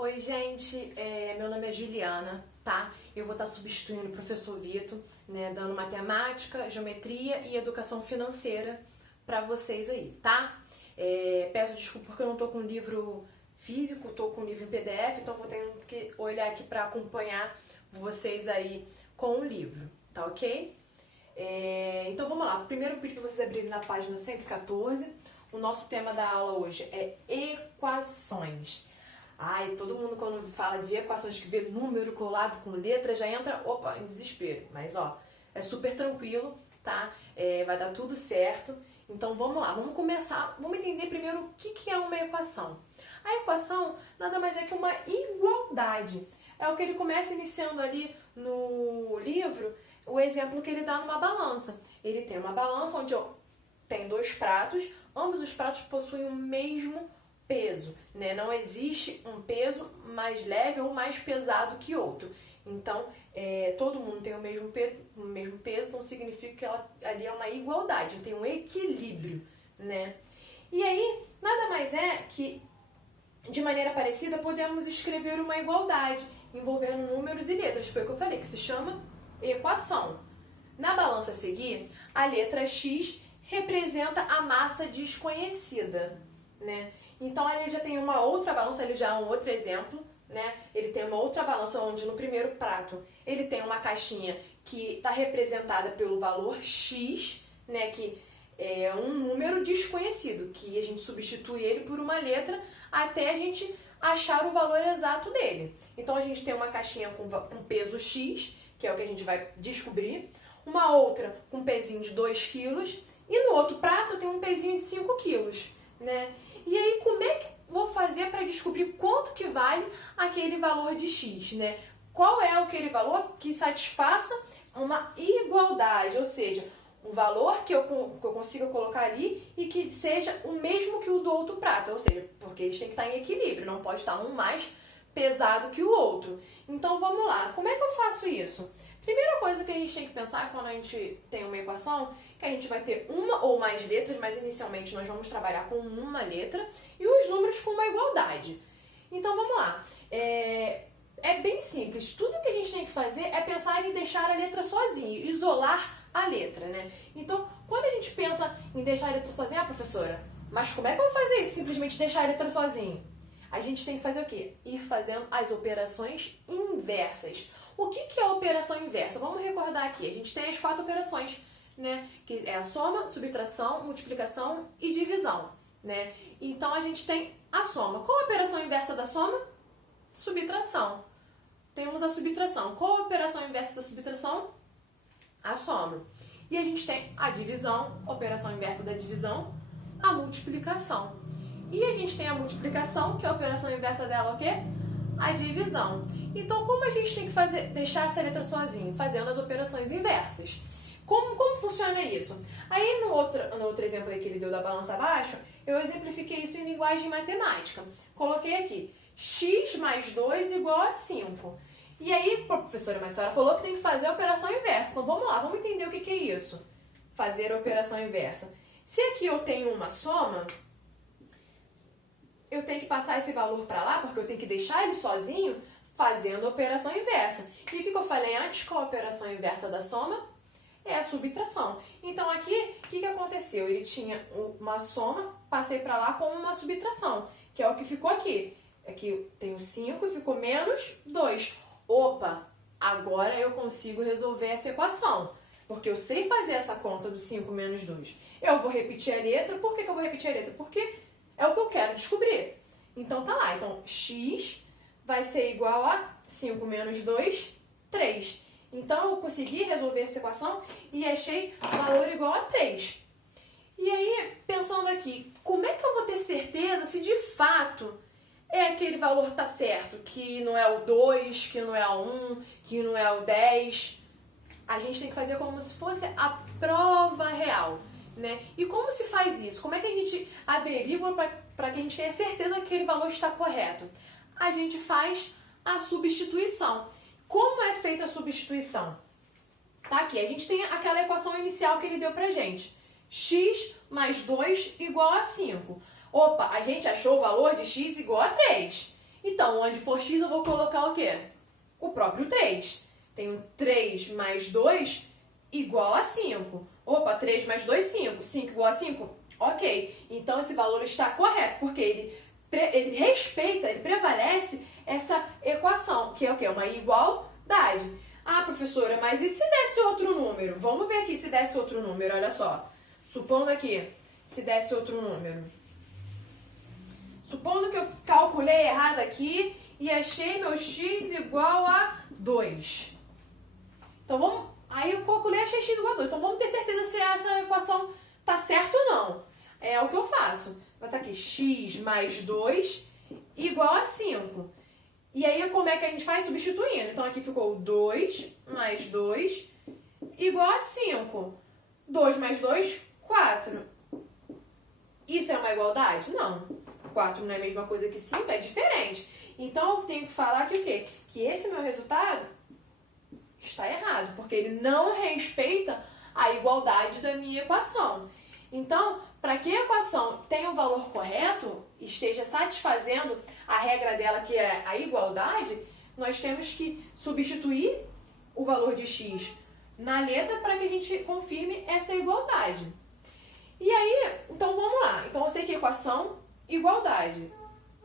Oi, gente, meu nome é Juliana, tá? Eu vou estar substituindo o professor Vitor, né, dando matemática, geometria e educação financeira para vocês aí, tá? Peço desculpa porque eu não tô com livro físico, tô com livro em PDF, então vou ter que olhar aqui para acompanhar vocês aí com o livro, tá ok? Então vamos lá, primeiro eu pedi que vocês abrirem na página 114. O nosso tema da aula hoje é equações. Ai, todo mundo quando fala de equações que vê número colado com letra já entra, opa, em desespero. Mas ó, é super tranquilo, tá? Vai dar tudo certo. Então vamos lá, vamos começar, vamos entender primeiro o que é uma equação. A equação nada mais é que uma igualdade. É o que ele começa iniciando ali no livro, o exemplo que ele dá numa balança. Ele tem uma balança onde tem dois pratos, ambos os pratos possuem o mesmo peso, né? Não existe um peso mais leve ou mais pesado que outro. Então, todo mundo tem o mesmo peso, então significa que ali é uma igualdade, tem um equilíbrio, né? E aí, nada mais é que, de maneira parecida, podemos escrever uma igualdade envolvendo números e letras. Foi o que eu falei, que se chama equação. Na balança a seguir, a letra X representa a massa desconhecida, né? Então, ele já tem uma outra balança, ele já é um outro exemplo, né? Ele tem uma outra balança onde no primeiro prato ele tem uma caixinha que está representada pelo valor X, né? Que é um número desconhecido, que a gente substitui ele por uma letra até a gente achar o valor exato dele. Então, a gente tem uma caixinha com peso X, que é o que a gente vai descobrir, uma outra com pezinho de 2 quilos, e no outro prato tem um pezinho de 5 quilos, né? E aí, como é que vou fazer para descobrir quanto que vale aquele valor de X, né? Qual é aquele valor que satisfaça uma igualdade, ou seja, um valor que eu consiga colocar ali e que seja o mesmo que o do outro prato, ou seja, porque eles têm que estar em equilíbrio, não pode estar um mais pesado que o outro. Então, vamos lá. Como é que eu faço isso? Primeira coisa que a gente tem que pensar quando a gente tem uma equação, que a gente vai ter uma ou mais letras, mas inicialmente nós vamos trabalhar com uma letra, e os números com uma igualdade. Então vamos lá. É bem simples. Tudo que a gente tem que fazer é pensar em deixar a letra sozinha, isolar a letra, né? Então, quando a gente pensa em deixar a letra sozinha, professora, mas como é que eu vou fazer isso? Simplesmente deixar a letra sozinha? A gente tem que fazer o quê? Ir fazendo as operações inversas. O que é a operação inversa? Vamos recordar aqui. A gente tem as 4 operações, né? Que é a soma, subtração, multiplicação e divisão, né? Então, a gente tem a soma. Qual a operação inversa da soma? Subtração. Temos a subtração. Qual a operação inversa da subtração? A soma. E a gente tem a divisão, a operação inversa da divisão, a multiplicação. E a gente tem a multiplicação, que é a operação inversa dela, o quê? A divisão. Então, como a gente tem que deixar essa letra sozinha? Fazendo as operações inversas. Como funciona isso? Aí, no outro exemplo aí que ele deu da balança abaixo, eu exemplifiquei isso em linguagem matemática. Coloquei aqui, x mais 2 igual a 5. E aí, professora, mas a senhora falou que tem que fazer a operação inversa. Então, vamos lá, vamos entender o que é isso. Fazer a operação inversa. Se aqui eu tenho uma soma, eu tenho que passar esse valor para lá, porque eu tenho que deixar ele sozinho, fazendo a operação inversa. E o que eu falei antes? Qual a operação inversa da soma? É a subtração. Então, aqui, o que aconteceu? Ele tinha uma soma, passei para lá com uma subtração, que é o que ficou aqui. Aqui eu tenho 5 e ficou menos 2. Opa, agora eu consigo resolver essa equação, porque eu sei fazer essa conta do 5 menos 2. Eu vou repetir a letra. Por que eu vou repetir a letra? Porque é o que eu quero descobrir. Então, tá lá. Então, x vai ser igual a 5 menos 2, 3. Então, eu consegui resolver essa equação e achei valor igual a 3. E aí, pensando aqui, como é que eu vou ter certeza se de fato aquele valor tá certo? Que não é o 2, que não é o 1, que não é o 10. A gente tem que fazer como se fosse a prova real, né? E como se faz isso? Como é que a gente averigua para que a gente tenha certeza que aquele valor está correto? A gente faz a substituição. Como é feita a substituição? Tá aqui, a gente tem aquela equação inicial que ele deu pra gente. X mais 2 igual a 5. Opa, a gente achou o valor de x igual a 3. Então, onde for x, eu vou colocar o quê? O próprio 3. Tenho 3 mais 2 igual a 5. Opa, 3 mais 2, 5. 5 igual a 5? Ok. Então, esse valor está correto, porque ele respeita, ele prevalece essa equação, que é o quê? Uma igualdade. Ah, professora, mas e se desse outro número? Vamos ver aqui se desse outro número, olha só. Supondo aqui, se desse outro número. Supondo que eu calculei errado aqui e achei meu x igual a 2. Então, vamos... Aí eu calculei e achei x igual a 2. Então, vamos ter certeza se essa equação está certa ou não. É o que eu faço. Vai estar aqui, x mais 2 igual a 5. E aí, como é que a gente faz? Substituindo. Então, aqui ficou 2 mais 2 igual a 5. 2 mais 2, 4. Isso é uma igualdade? Não. 4 não é a mesma coisa que 5, é diferente. Então, eu tenho que falar que o quê? Que esse meu resultado está errado, porque ele não respeita a igualdade da minha equação. Então, para que a equação tenha o valor correto, esteja satisfazendo a regra dela, que é a igualdade, nós temos que substituir o valor de x na letra para que a gente confirme essa igualdade. E aí, então vamos lá. Então, eu sei que equação, igualdade.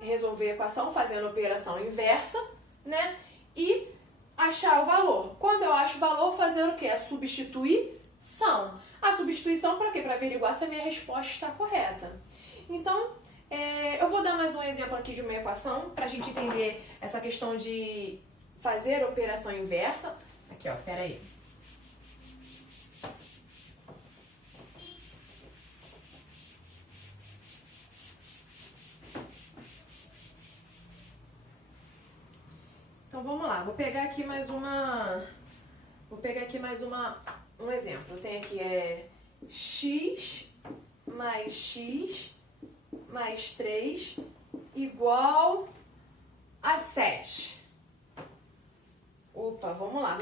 Resolver a equação fazendo a operação inversa, né? E achar o valor. Quando eu acho o valor, fazer o quê? A substituição. A substituição para quê? Para averiguar se a minha resposta está correta. Então, eu vou dar mais um exemplo aqui de uma equação para a gente entender essa questão de fazer a operação inversa. Aqui, ó, peraí. Então, vamos lá. Vou pegar aqui mais um exemplo. Eu tenho aqui x mais 3 igual a 7. Opa, vamos lá.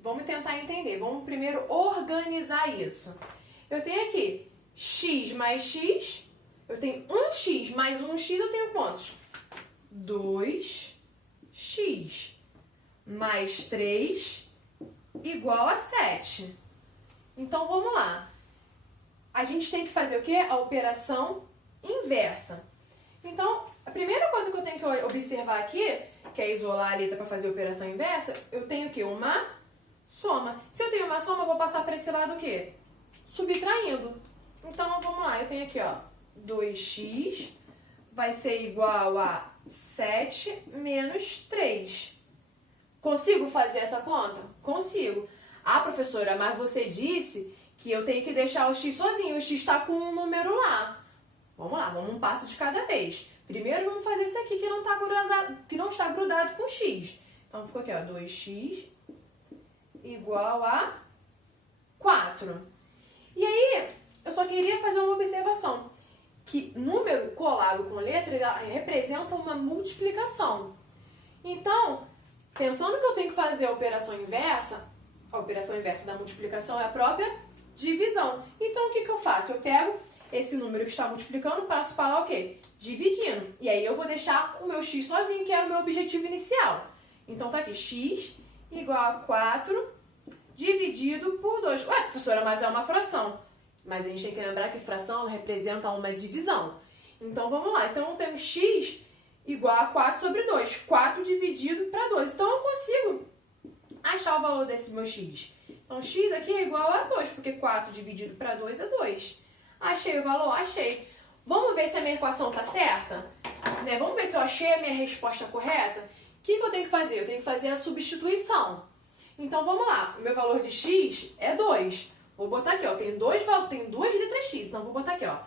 Vamos tentar entender. Vamos primeiro organizar isso. Eu tenho aqui x mais x. Eu tenho 1x mais 1x, eu tenho quantos? 2x mais 3 igual a 7. Então, vamos lá. A gente tem que fazer o quê? A operação inversa. Então, a primeira coisa que eu tenho que observar aqui, que é isolar a letra para fazer a operação inversa, eu tenho aqui uma soma. Se eu tenho uma soma, eu vou passar para esse lado o quê? Subtraindo. Então, vamos lá. Eu tenho aqui, ó, 2x vai ser igual a 7 menos 3. Consigo fazer essa conta? Consigo. Ah, professora, mas você disse que eu tenho que deixar o x sozinho. O x está com um número lá. Vamos lá, vamos um passo de cada vez. Primeiro vamos fazer isso aqui que não está grudado com x. Então ficou aqui, ó, 2x igual a 4. E aí, eu só queria fazer uma observação. Que número colado com letra ele representa uma multiplicação. Então, pensando que eu tenho que fazer a operação inversa da multiplicação é a própria divisão. Então, o que eu faço? Eu pego esse número que está multiplicando, passo para lá o quê? Dividindo. E aí eu vou deixar o meu x sozinho, que era o meu objetivo inicial. Então, tá aqui, x igual a 4 dividido por 2. Ué, professora, mas é uma fração. Mas a gente tem que lembrar que fração representa uma divisão. Então, vamos lá. Então, eu tenho x igual a 4 sobre 2. 4 dividido para 2. Então, eu consigo achar o valor desse meu x. Então, x aqui é igual a 2, porque 4 dividido para 2 é 2. Achei o valor? Achei. Vamos ver se a minha equação está certa? Né? Vamos ver se eu achei a minha resposta correta? O que eu tenho que fazer? Eu tenho que fazer a substituição. Então, vamos lá. O meu valor de x é 2. Vou botar aqui, ó. Tem duas letras x. Então, vou botar aqui, ó.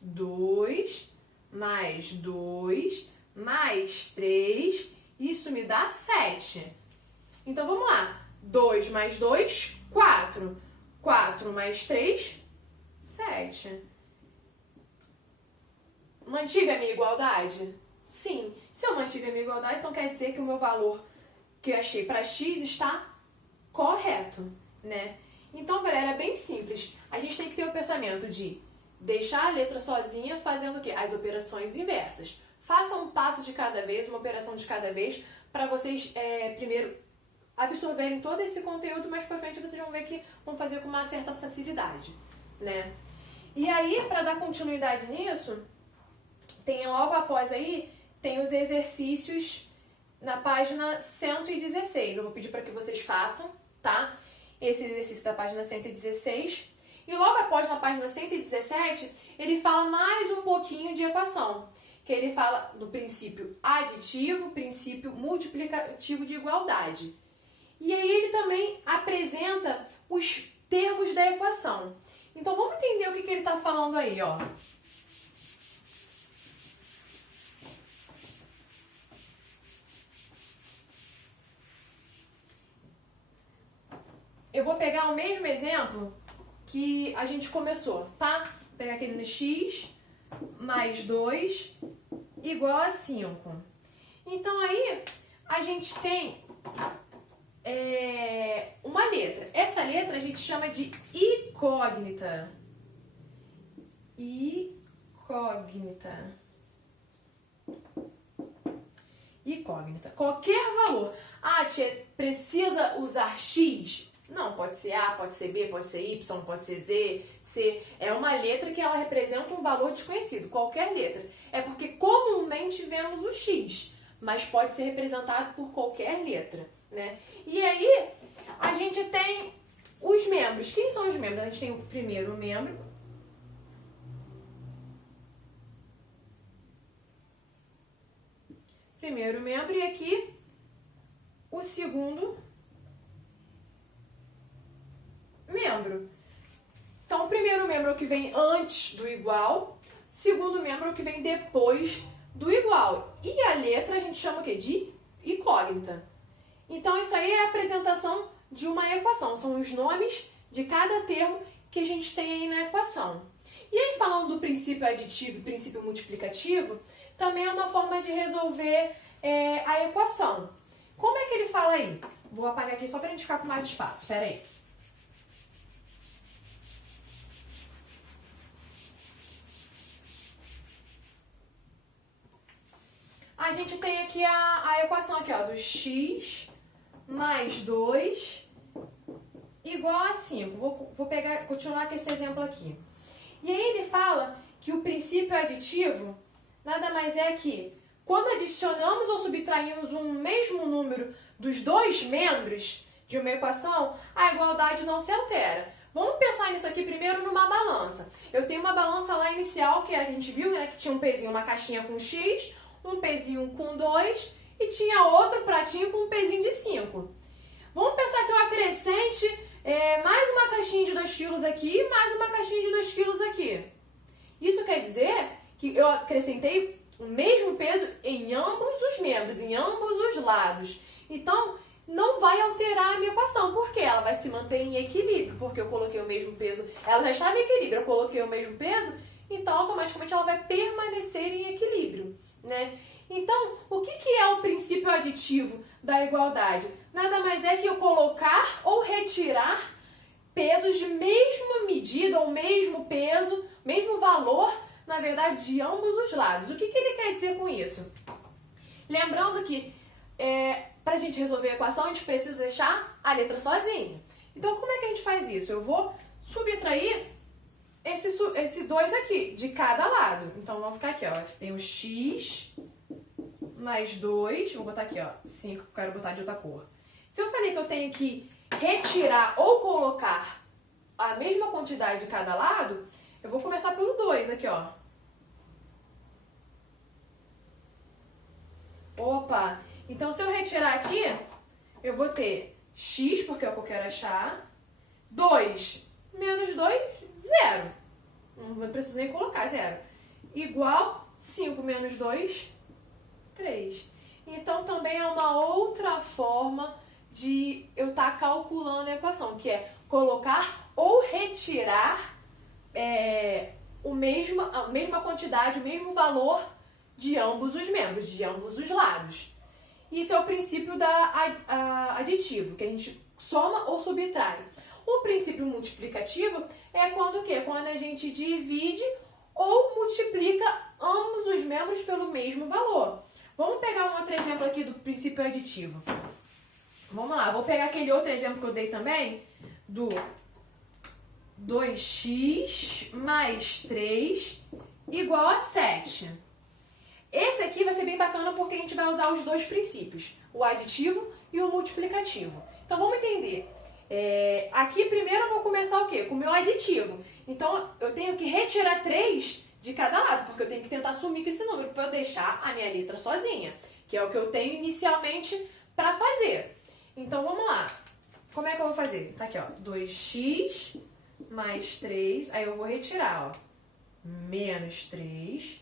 2 mais 2 mais 3. Isso me dá 7. Então, vamos lá. 2 mais 2, 4. 4 mais 3, 7. Mantive a minha igualdade? Sim. Se eu mantive a minha igualdade, então quer dizer que o meu valor que eu achei para x está correto, né? Então, galera, é bem simples. A gente tem que ter o pensamento de deixar a letra sozinha fazendo o quê? As operações inversas. faça um passo de cada vez, uma operação de cada vez, para vocês primeiro absorverem todo esse conteúdo, mas para frente vocês vão ver que vão fazer com uma certa facilidade, né? E aí, para dar continuidade nisso, tem logo após aí, tem os exercícios na página 116. Eu vou pedir para que vocês façam, tá? Esse exercício da página 116. E logo após, na página 117, ele fala mais um pouquinho de equação. Que ele fala do princípio aditivo, princípio multiplicativo de igualdade. E aí ele também apresenta os termos da equação. Então vamos entender o que ele está falando aí, ó. Eu vou pegar o mesmo exemplo que a gente começou, tá? Vou pegar aquele no x mais 2 igual a 5. Então aí a gente tem uma letra. Essa letra a gente chama de incógnita. Incógnita. Qualquer valor. Ah, tia, precisa usar x? Não, pode ser A, pode ser B, pode ser Y, pode ser Z, C. É uma letra que ela representa um valor desconhecido, qualquer letra. É porque comumente vemos o X, mas pode ser representado por qualquer letra, né? E aí, a gente tem os membros. Quem são os membros? A gente tem o primeiro membro. E aqui o segundo membro. Então, o primeiro membro é o que vem antes do igual, segundo membro é o que vem depois do igual. E a letra a gente chama o quê? De incógnita. Então, isso aí é a apresentação de uma equação. São os nomes de cada termo que a gente tem aí na equação. E aí, falando do princípio aditivo e princípio multiplicativo, também é uma forma de resolver a equação. Como é que ele fala aí? Vou apagar aqui só para a gente ficar com mais espaço. Espera aí. A gente tem aqui a equação aqui, ó, do x mais 2 igual a 5. Vou continuar com esse exemplo aqui. E aí ele fala que o princípio aditivo nada mais é que quando adicionamos ou subtraímos um mesmo número dos dois membros de uma equação, a igualdade não se altera. Vamos pensar nisso aqui primeiro numa balança. Eu tenho uma balança lá inicial que a gente viu, né, que tinha um pezinho, uma caixinha com x, um pezinho com 2 e tinha outro pratinho com um pezinho de 5. Vamos pensar que eu acrescente mais uma caixinha de 2 quilos aqui e mais uma caixinha de 2 quilos aqui. Isso quer dizer que eu acrescentei o mesmo peso em ambos os membros, em ambos os lados. Então, não vai alterar a minha equação, porque ela vai se manter em equilíbrio, porque eu coloquei o mesmo peso, ela já estava em equilíbrio, eu coloquei o mesmo peso, então automaticamente ela vai permanecer em equilíbrio, né? Então, o que é o princípio aditivo da igualdade? Nada mais é que eu colocar ou retirar pesos de mesma medida ou mesmo peso, mesmo valor, na verdade, de ambos os lados. O que ele quer dizer com isso? Lembrando que para a gente resolver a equação, a gente precisa deixar a letra sozinha. Então, como é que a gente faz isso? Eu vou subtrair esse 2 aqui, de cada lado. Então, vamos ficar aqui, ó. Tem o x mais 2, vou botar aqui, ó, 5, quero botar de outra cor. Se eu falei que eu tenho que retirar ou colocar a mesma quantidade de cada lado, eu vou começar pelo 2 aqui, ó. Opa! Então, se eu retirar aqui, eu vou ter x, porque é o que eu quero achar, 2 menos 2, 0. Não preciso nem colocar 0. Igual 5 menos 2, 3. Então, também é uma outra forma de eu estar calculando a equação, que é colocar ou retirar a mesma quantidade, o mesmo valor de ambos os membros, de ambos os lados. Isso é o princípio aditivo, que a gente soma ou subtrai. O princípio multiplicativo é quando o quê? Quando a gente divide ou multiplica ambos os membros pelo mesmo valor. Vamos pegar um outro exemplo aqui do princípio aditivo. Vamos lá, vou pegar aquele outro exemplo que eu dei também, do 2x mais 3 igual a 7. Esse aqui vai ser bem bacana porque a gente vai usar os dois princípios, o aditivo e o multiplicativo. Então vamos entender. Aqui primeiro eu vou começar o quê? Com o meu aditivo. Então eu tenho que retirar 3 de cada lado, porque eu tenho que tentar sumir com esse número para eu deixar a minha letra sozinha, que é o que eu tenho inicialmente para fazer. Então vamos lá. Como é que eu vou fazer? Tá aqui, ó, 2x mais 3, aí eu vou retirar, ó, menos 3,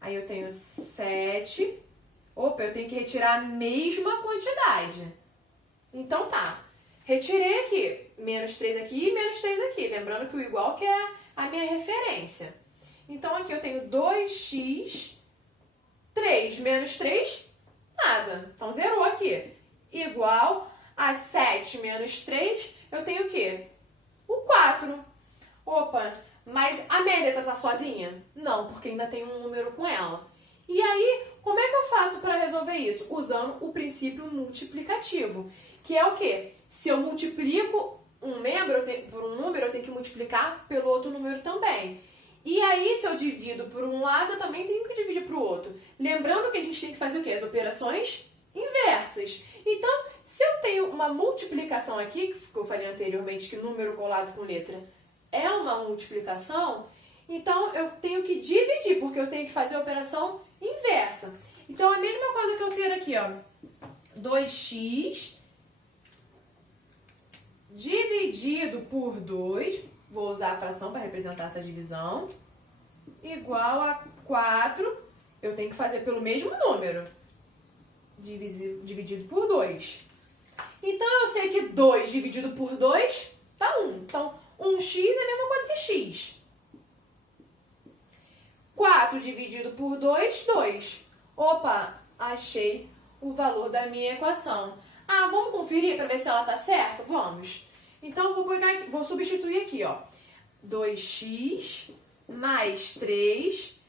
aí eu tenho 7, opa, eu tenho que retirar a mesma quantidade. Então tá, retirei aqui, menos 3 aqui e menos 3 aqui, lembrando que o igual que é a minha referência. Então aqui eu tenho 2x, 3 menos 3, nada, então zerou aqui, igual a 7 menos 3, eu tenho o quê? O 4. Opa, mas a minha letra tá sozinha? Não, porque ainda tem um número com ela. E aí, como é que eu faço para resolver isso? Usando o princípio multiplicativo, que é o quê? Se eu multiplico um membro por um número, eu tenho que multiplicar pelo outro número também. E aí, se eu divido por um lado, eu também tenho que dividir para o outro. Lembrando que a gente tem que fazer o quê? As operações inversas. Então, se eu tenho uma multiplicação aqui, que eu falei anteriormente que número colado com letra é uma multiplicação, então eu tenho que dividir, porque eu tenho que fazer a operação inversa. Então, a mesma coisa que eu ter aqui, ó, 2x dividido por 2, vou usar a fração para representar essa divisão, igual a 4, eu tenho que fazer pelo mesmo número, dividido por 2. Então, eu sei que 2 dividido por 2 dá 1. Então, 1x é a mesma coisa que x. 4 dividido por 2, 2. Opa, achei o valor da minha equação. Ah, vamos conferir para ver se ela está certa? Vamos. Então, vou substituir aqui, ó. 2x mais 3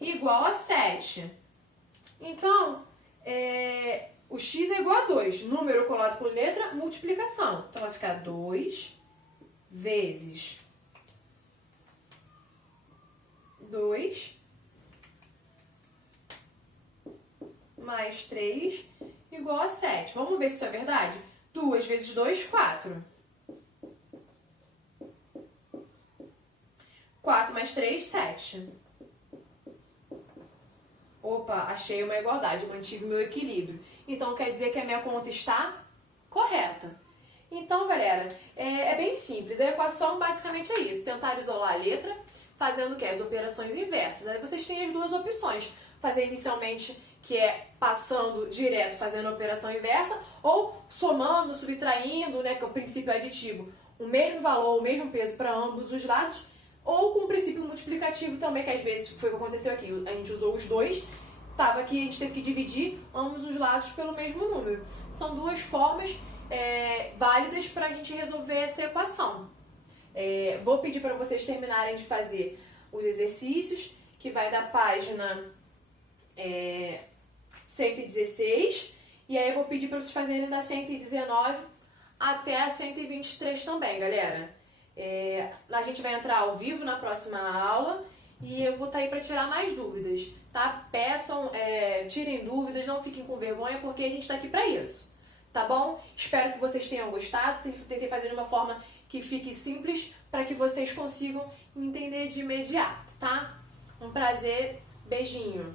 igual a 7. Então, o x é igual a 2. Número colado com letra, multiplicação. Então, vai ficar 2 vezes 2 mais 3 igual a 7. Vamos ver se isso é verdade? 2 vezes 2, 4. 4 mais 3, 7. Opa, achei uma igualdade, mantive meu equilíbrio. Então, quer dizer que a minha conta está correta. Então, galera, é bem simples. A equação basicamente é isso. Tentar isolar a letra, fazendo o quê? As operações inversas. Aí vocês têm as duas opções. Fazer inicialmente, que é passando direto, fazendo a operação inversa, ou somando, subtraindo, né, que é o princípio aditivo, o mesmo valor, o mesmo peso para ambos os lados, ou com o princípio multiplicativo também, que às vezes foi o que aconteceu aqui. A gente usou os dois, tava aqui, a gente teve que dividir ambos os lados pelo mesmo número. São duas formas válidas para a gente resolver essa equação. Vou pedir para vocês terminarem de fazer os exercícios, que vai da página 116, e aí eu vou pedir para vocês fazerem da 119 até a 123 também, galera. A gente vai entrar ao vivo na próxima aula e eu vou estar aí para tirar mais dúvidas, tá? Peçam, tirem dúvidas, não fiquem com vergonha, porque a gente está aqui para isso, tá bom? Espero que vocês tenham gostado, tentei fazer de uma forma que fique simples para que vocês consigam entender de imediato, tá? Um prazer, beijinho!